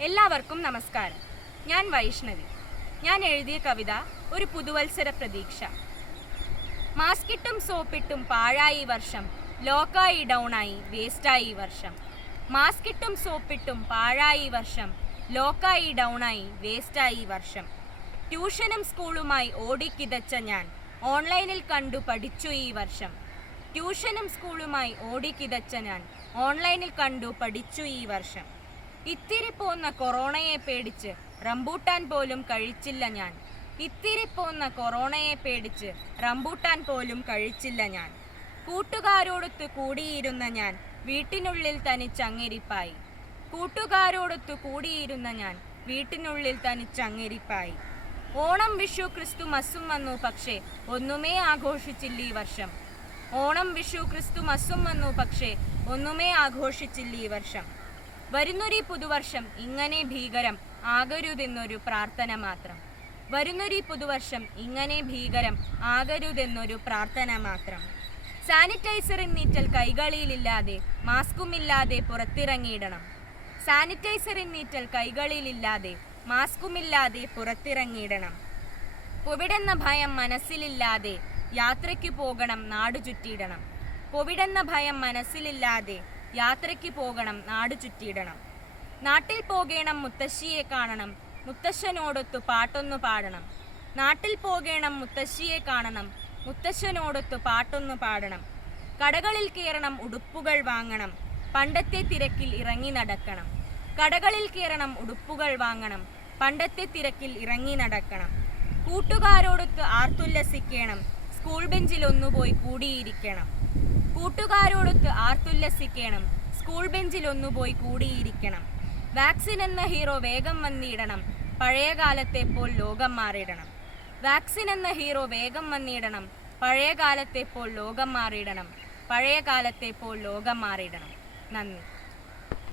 എല്ലാവർക്കും നമസ്കാരം. ഞാൻ വൈഷ്ണവി. ഞാൻ എഴുതിയ കവിത ഒരു പുതുവത്സര പ്രതീക്ഷ. മാസ്കിട്ടും സോപ്പിട്ടും പാഴായി വർഷം, ലോക്കായി ഡൗണായി വേസ്റ്റായി വർഷം. മാസ്കിട്ടും സോപ്പിട്ടും പാഴായി വർഷം, ലോക്കായി ഡൗണായി വേസ്റ്റായി വർഷം. ട്യൂഷനും സ്കൂളുമായി ഓടിക്കിതച്ച ഞാൻ ഓൺലൈനിൽ കണ്ടു പഠിച്ചു ഈ വർഷം. ട്യൂഷനും സ്കൂളുമായി ഓടിക്കിതച്ച ഞാൻ ഓൺലൈനിൽ കണ്ടു പഠിച്ചു ഈ വർഷം. ഇത്തിരി പോന്ന കൊറോണയെ പേടിച്ച് റംബൂട്ടാൻ പോലും കഴിച്ചില്ല ഞാൻ. ഇത്തിരി പോന്ന കൊറോണയെ പേടിച്ച് റംബൂട്ടാൻ പോലും കഴിച്ചില്ല ഞാൻ. കൂട്ടുകാരോടൊത്തു കൂടിയിരുന്ന ഞാൻ വീട്ടിനുള്ളിൽ തനിച്ചങ്ങിരിപ്പായി. കൂട്ടുകാരോടൊത്തു കൂടിയിരുന്ന ഞാൻ വീട്ടിനുള്ളിൽ തനിച്ചങ്ങിരിപ്പായി. ഓണം, വിഷു, ക്രിസ്തുമസും വന്നു, പക്ഷേ ഒന്നുമേ ആഘോഷിച്ചില്ല ഈ വർഷം. ഓണം, വിഷു, ക്രിസ്തുമസും വന്നു, പക്ഷേ ഒന്നുമേ ആഘോഷിച്ചില്ല ഈ വർഷം. വരുന്നൊരു പുതുവർഷം ഇങ്ങനെ ഭീകരം ആകരുതെന്നൊരു പ്രാർത്ഥന മാത്രം. വരുന്നൊരു പുതുവർഷം ഇങ്ങനെ ഭീകരം ആകരുതെന്നൊരു പ്രാർത്ഥന മാത്രം. സാനിറ്റൈസർ എന്നീറ്റൽ കൈകളിലില്ലാതെ മാസ്കുമില്ലാതെ പുറത്തിറങ്ങിയിടണം. സാനിറ്റൈസർ എന്നീറ്റൽ കൈകളിലില്ലാതെ മാസ്കുമില്ലാതെ പുറത്തിറങ്ങിയിടണം. കോവിഡെന്ന ഭയം മനസ്സിലില്ലാതെ യാത്രയ്ക്ക് പോകണം, നാടു ചുറ്റിയിടണം. കോവിഡെന്ന ഭയം മനസ്സിലില്ലാതെ യാത്രയ്ക്ക് പോകണം, നാടു ചുറ്റിയിടണം. നാട്ടിൽ പോകേണം, മുത്തശ്ശിയെ കാണണം, മുത്തശ്ശനോടൊത്തു പാട്ടൊന്നു പാടണം. നാട്ടിൽ പോകേണം, മുത്തശ്ശിയെ കാണണം, മുത്തശ്ശനോടൊത്തു പാട്ടൊന്നു പാടണം. കടകളിൽ കയറണം, ഉടുപ്പുകൾ വാങ്ങണം, പണ്ടത്തെ തിരക്കിൽ ഇറങ്ങി നടക്കണം. കടകളിൽ കയറണം, ഉടുപ്പുകൾ വാങ്ങണം, പണ്ടത്തെ തിരക്കിൽ ഇറങ്ങി നടക്കണം. കൂട്ടുകാരോടൊത്ത് ആർത്തുല്ലസിക്കണം, സ്കൂൾ ബെഞ്ചിൽ ഒന്നുപോയി കൂടിയിരിക്കണം. കൂട്ടുകാരോടൊത്ത് ആർത്തുല്ലസിക്കണം, സ്കൂൾ ബെഞ്ചിൽ ഒന്നുപോയി കൂടിയിരിക്കണം. വാക്സിൻ എന്ന ഹീറോ വേഗം വന്നിടണം, പഴയ കാലത്തെ പോൽ ലോകം മാറിയിടണം. വാക്സിൻ എന്ന ഹീറോ വേഗം വന്നിടണം, പഴയ കാലത്തെ പോൽ ലോകം മാറിയിടണം. പഴയ കാലത്തെ പോൽ ലോകം മാറിയിടണം. നന്ദി.